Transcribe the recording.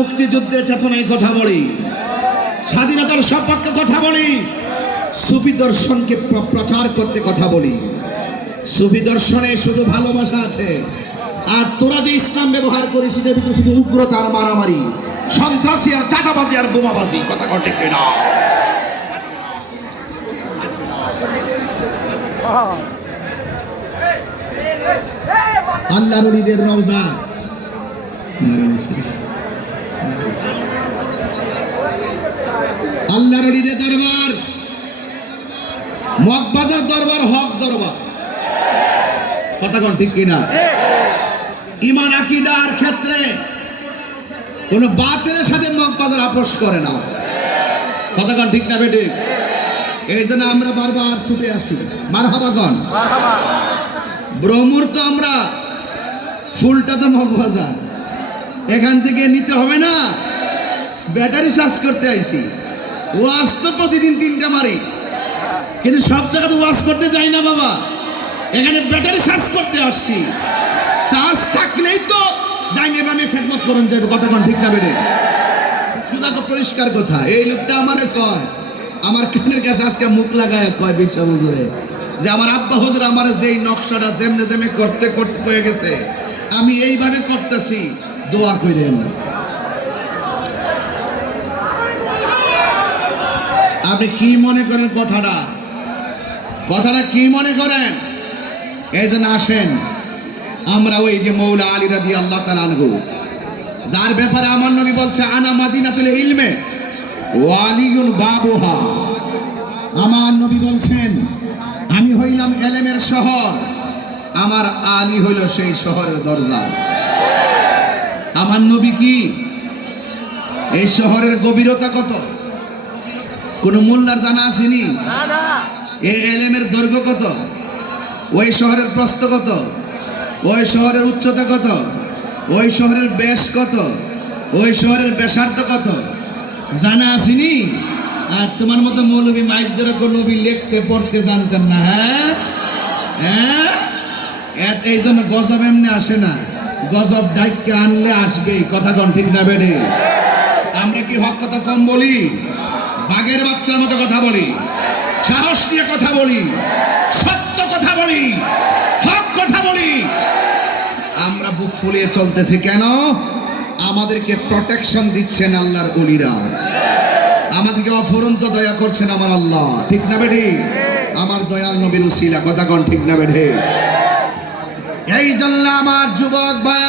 মুক্তিযুদ্ধের চেতনায় কথা বলি, স্বাধীনতার সপক্ষে কথা বলি, সুফি দর্শনকে প্রচার করতে কথা বলি। সুফি দর্শনে শুধু ভালোবাসা আছে, আর তোরা যে ইসলাম ব্যবহার করিস সেটার ভিতরে শুধু উগ্রতা আর মারামারি, সন্ত্রাসী আর চাঁদাবাজি আর বোমাবাজি। কথা কটে কিনা? আল্লাহর ওলিদের রওজা, আল্লাহর ওলিদের দরবার, মগবাজার দরবার হক দরবার। কথা কোন ঠিক কিনা? ঈমান আকীদার ক্ষেত্রে কোন বাতিলের সাথে মগবাজার আপোষ করে না। কথা কোন ঠিক না বেটি? এই জন্য আমরা বারবার ছুটে আসি। মারহাবা গণ, ব্রহ্মর তো আমরা ফুলটা তো মগবাজার, এখান থেকে নিতে হবে না, ব্যাটারি চার্জ করতে আইছি। ওয়াজ তো প্রতিদিন 3টা মারি, কিন্তু সব জায়গাতে ওয়াজ করতে যাই না বাবা, এখানে ব্যাটারি চার্জ করতে আসছি। চার্জ থাকলেই তো ডাইনে বামে খেদমত করুন যাবে। কথা কোন ঠিক না বেড়ে? সুদাকে পরিষ্কার কথা। এই লোকটা আমারে কয়, আমার কানের কাছে আজকে মুখ লাগায় কয় বিশ্ব হুজুরে, যে আমার আব্বা হুজুর আমার যেই নকশাটা যেমনে যেমনে করতে করতে হয়ে গেছে, আমি এইভাবে করতেছি, দোয়া করেন। আপনি কি মনে করেন কথাটা? কথাটা কি মনে করেন? এই জন্য আসেন আমরা ওই যে মৌলা আলী রাদিয়াল্লাহু তাআলা আনহু, যার ব্যাপারে আমার নবী বলছে আনা মাদিনাতুল ইলমে ওয়া আলিয়ুন বাবুহা। আমার নবী বলছেন আমি হইলাম ইলমের শহর, আমার আলী হইল সেই শহরের দরজা। আমার নবী কি? এই শহরের গভীরতা কত কোন মোল্লার জানা আসেনি? এই ইলমের দৈর্ঘ্য কত, ওই শহরের প্রস্থ কত, ওই শহরের উচ্চতা কত, ওই শহরের ব্যাস কত, ওই শহরের ব্যাসার্ধ কত জানা আসেনি? আর তোমার মতো মৌলবী মাইক ধরে কোন নবী লিখতে পড়তে জানতেন না? হ্যাঁ, এই জন্য গজব এমনি আসে না, গজব ডাইকে আনলে আসবে। কথা কোন ঠিক না বেড়ে? আমরা কি হক কথা কম বলি? বাঘের বাচ্চার মতো কথা বলি, সাহস নিয়ে কথা বলি, সত্য কথা বলি, হক কথা বলি। আমরা বুক ফুলিয়ে চলতেছি কেন? আমাদেরকে প্রোটেকশন দিচ্ছেন আল্লাহর ওলিরা, আমাদেরকে অফুরন্ত দয়া করছেন আমার আল্লাহ। ঠিক না বেঠি? আমার দয়াল নবীর উসিলা। কথা কোন ঠিক না বেঠি? এই জন্য আমার যুবক ভাই